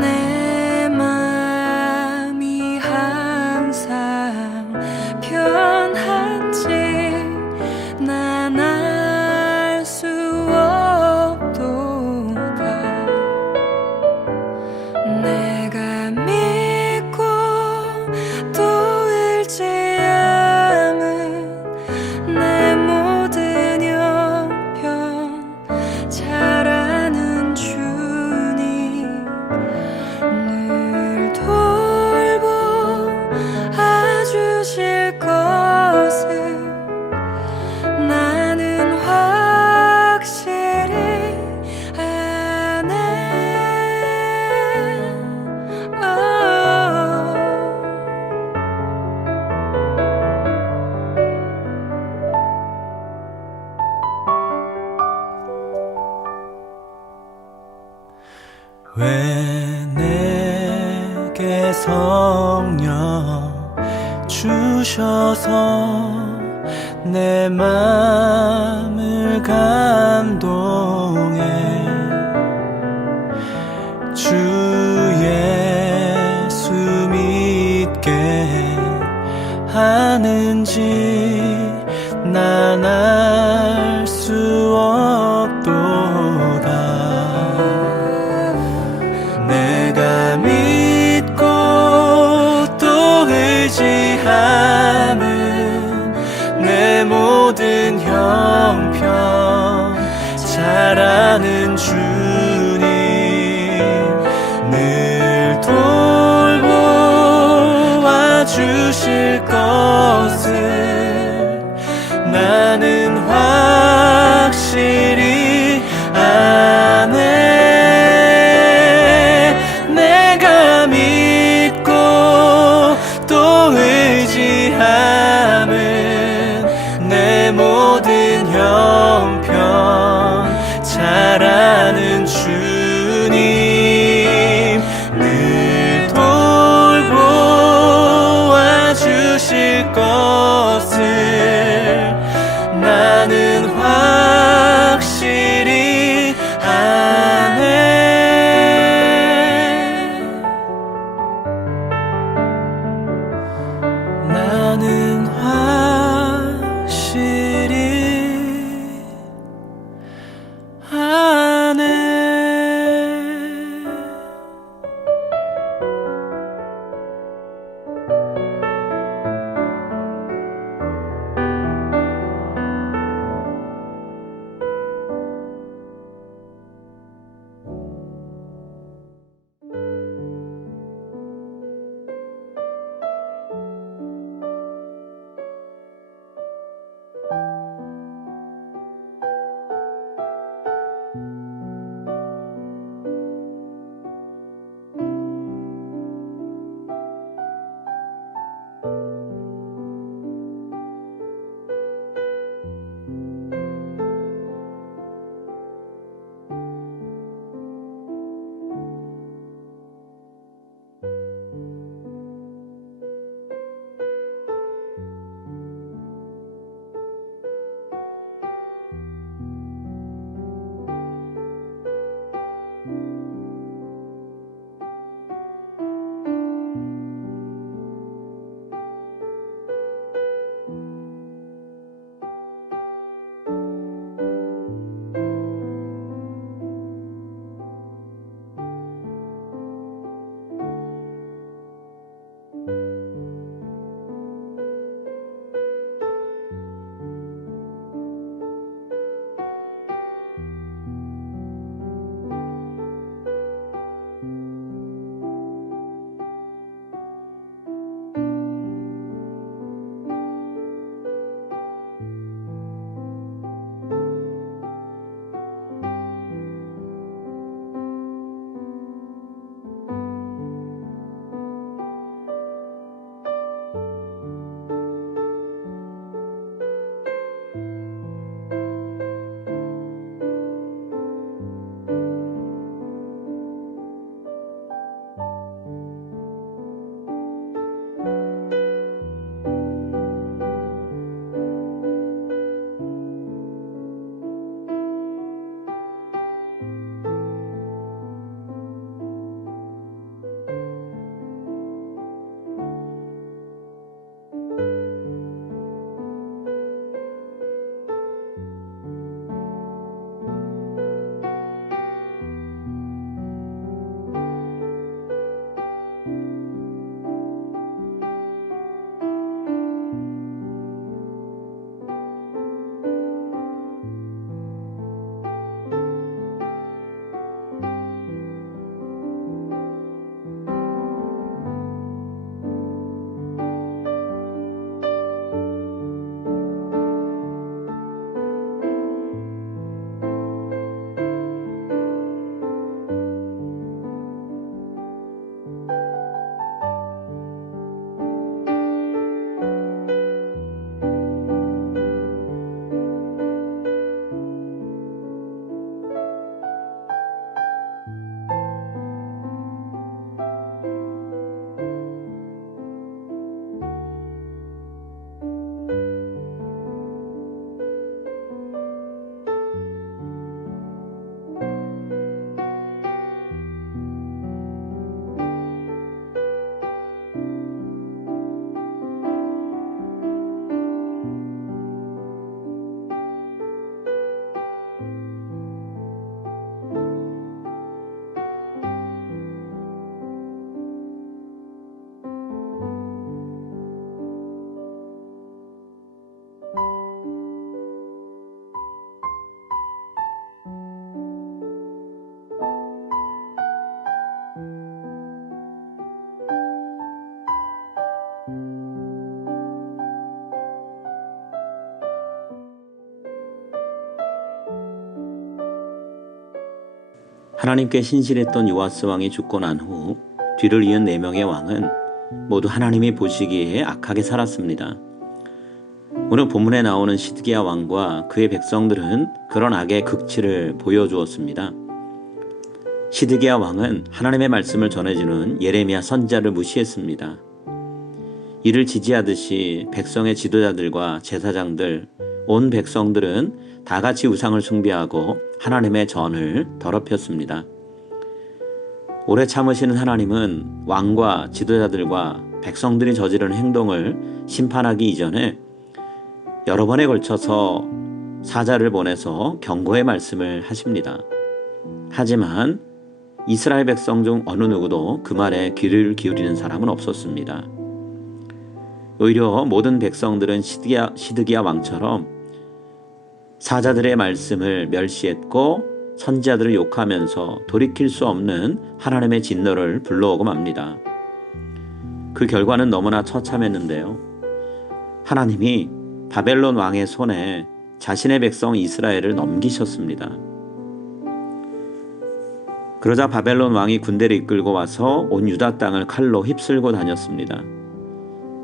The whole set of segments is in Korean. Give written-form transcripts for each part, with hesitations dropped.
내 맘이 항상 편한지 난 알 수 없도다. 내가 믿고 또 의지함은 내 모든 형편 잘 아는 주님 늘 돌보아주실 것을 나는 확실히 아네. 왜 내게 성령 주셔서 내 맘을 감동해 주 예수 믿게 하는지 난 알 수 없도다. 내가 믿고 또 의지함은 내 모든 형편 잘 아는 주님 늘 돌보아 주실 것을 하나님께 신실했던 요아스 왕이 죽고 난 후 뒤를 이은 4명의 왕은 모두 하나님이 보시기에 악하게 살았습니다. 오늘 본문에 나오는 시드기야 왕과 그의 백성들은 그런 악의 극치를 보여주었습니다. 시드기야 왕은 하나님의 말씀을 전해주는 예레미야 선지자를 무시했습니다. 이를 지지하듯이 백성의 지도자들과 제사장들, 온 백성들은 다 같이 우상을 숭배하고 하나님의 전을 더럽혔습니다. 오래 참으시는 하나님은 왕과 지도자들과 백성들이 저지른 행동을 심판하기 이전에 여러 번에 걸쳐서 사자를 보내서 경고의 말씀을 하십니다. 하지만 이스라엘 백성 중 어느 누구도 그 말에 귀를 기울이는 사람은 없었습니다. 오히려 모든 백성들은 시드기야 왕처럼 사자들의 말씀을 멸시했고 선지자들을 욕하면서 돌이킬 수 없는 하나님의 진노를 불러오고 맙니다. 그 결과는 너무나 처참했는데요. 하나님이 바벨론 왕의 손에 자신의 백성 이스라엘을 넘기셨습니다. 그러자 바벨론 왕이 군대를 이끌고 와서 온 유다 땅을 칼로 휩쓸고 다녔습니다.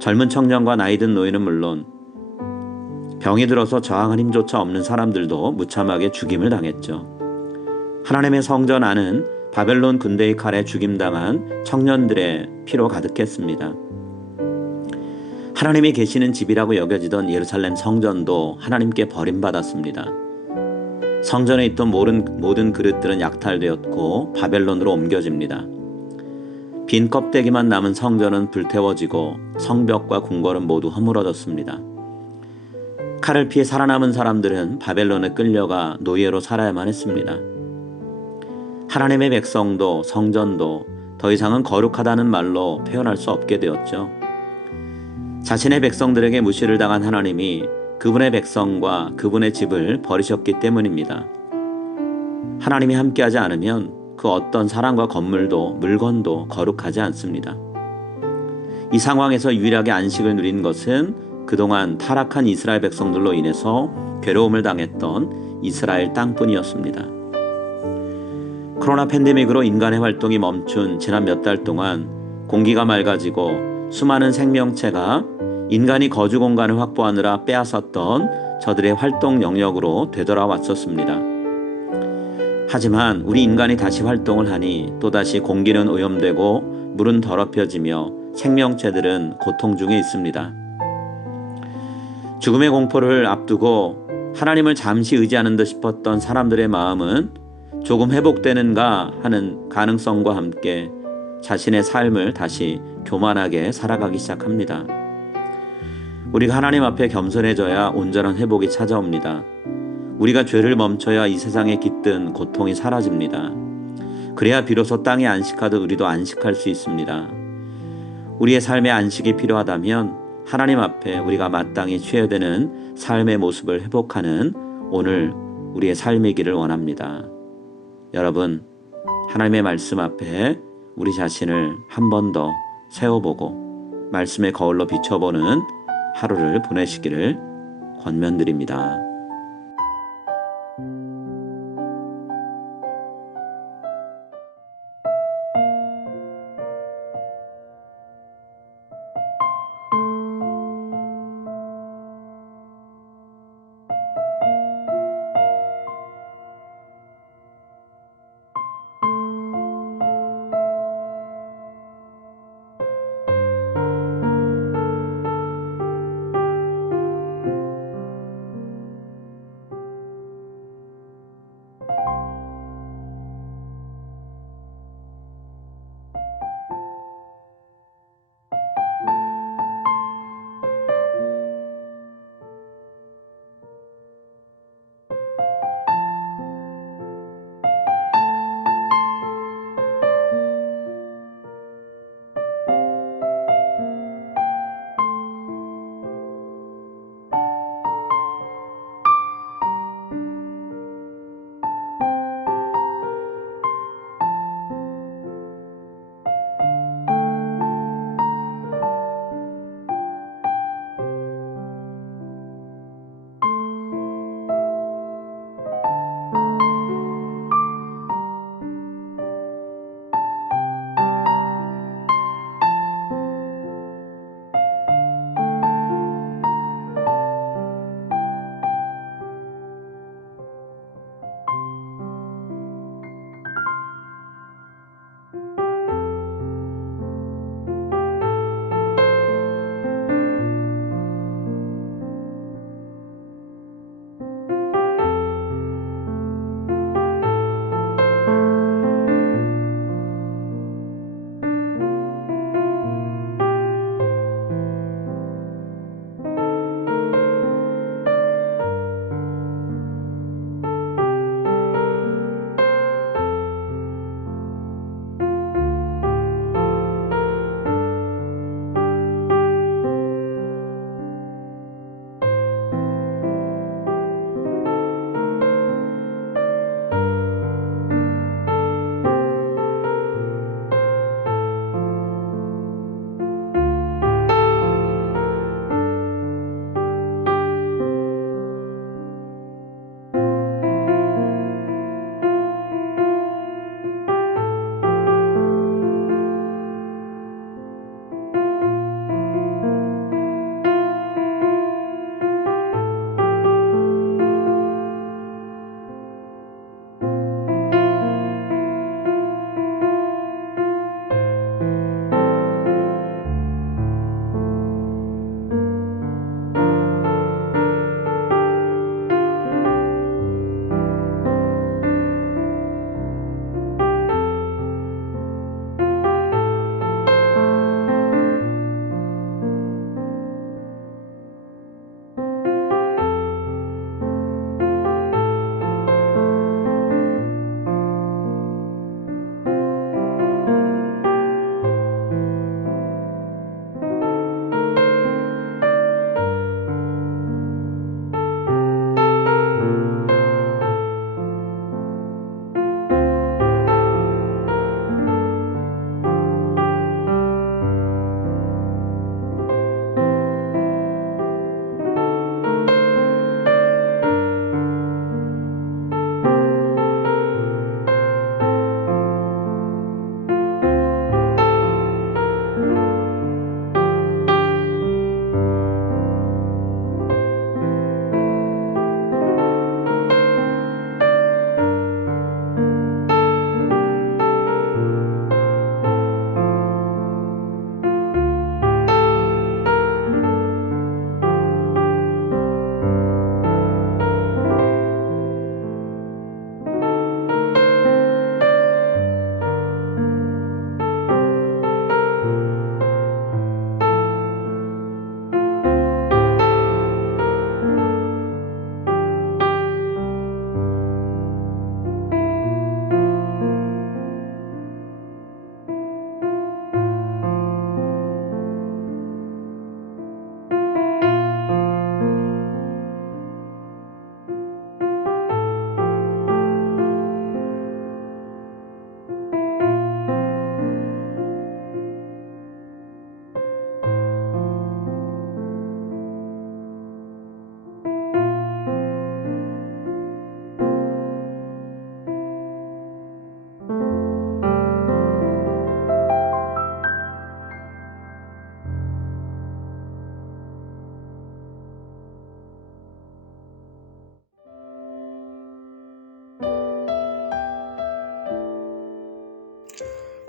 젊은 청년과 나이든 노인은 물론 병이 들어서 저항할 힘조차 없는 사람들도 무참하게 죽임을 당했죠. 하나님의 성전 안은 바벨론 군대의 칼에 죽임당한 청년들의 피로 가득했습니다. 하나님이 계시는 집이라고 여겨지던 예루살렘 성전도 하나님께 버림받았습니다. 성전에 있던 모든 그릇들은 약탈되었고 바벨론으로 옮겨집니다. 빈 껍데기만 남은 성전은 불태워지고 성벽과 궁궐은 모두 허물어졌습니다. 칼을 피해 살아남은 사람들은 바벨론에 끌려가 노예로 살아야만 했습니다. 하나님의 백성도 성전도 더 이상은 거룩하다는 말로 표현할 수 없게 되었죠. 자신의 백성들에게 무시를 당한 하나님이 그분의 백성과 그분의 집을 버리셨기 때문입니다. 하나님이 함께하지 않으면 그 어떤 사람과 건물도 물건도 거룩하지 않습니다. 이 상황에서 유일하게 안식을 누린 것은 그동안 타락한 이스라엘 백성들로 인해서 괴로움을 당했던 이스라엘 땅뿐이었습니다. 코로나 팬데믹으로 인간의 활동이 멈춘 지난 몇 달 동안 공기가 맑아지고 수많은 생명체가 인간이 거주 공간을 확보하느라 빼앗았던 저들의 활동 영역으로 되돌아왔었습니다. 하지만 우리 인간이 다시 활동을 하니 또다시 공기는 오염되고 물은 더럽혀지며 생명체들은 고통 중에 있습니다. 죽음의 공포를 앞두고 하나님을 잠시 의지하는 듯 싶었던 사람들의 마음은 조금 회복되는가 하는 가능성과 함께 자신의 삶을 다시 교만하게 살아가기 시작합니다. 우리가 하나님 앞에 겸손해져야 온전한 회복이 찾아옵니다. 우리가 죄를 멈춰야 이 세상에 깃든 고통이 사라집니다. 그래야 비로소 땅에 안식하듯 우리도 안식할 수 있습니다. 우리의 삶에 안식이 필요하다면 하나님 앞에 우리가 마땅히 취해야 되는 삶의 모습을 회복하는 오늘 우리의 삶이기를 원합니다. 여러분, 하나님의 말씀 앞에 우리 자신을 한 번 더 세워보고 말씀의 거울로 비춰보는 하루를 보내시기를 권면드립니다.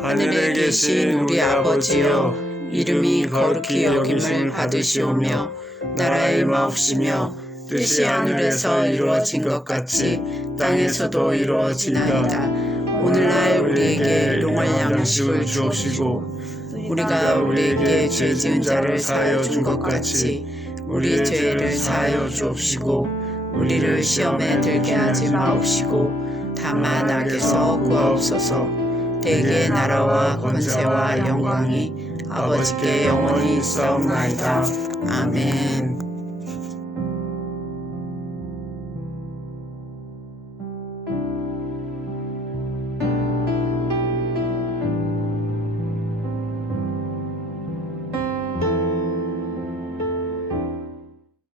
하늘에 계신 우리 아버지여, 이름이 거룩히 여김을 받으시오며 나라의 마옵시며 뜻이 하늘에서 이루어진 것 같이 땅에서도 이루어지나이다. 오늘날 우리에게 일용할 양식을 주옵시고 우리가 우리에게 죄 지은 자를 사하여 준 것 같이 우리 죄를 사하여 주옵시고 우리를 시험에 들게 하지 마옵시고 다만 악에서 구하옵소서. 대개 나라와 권세와 영광이 아버지께 영원히 있사옵나이다. 아멘.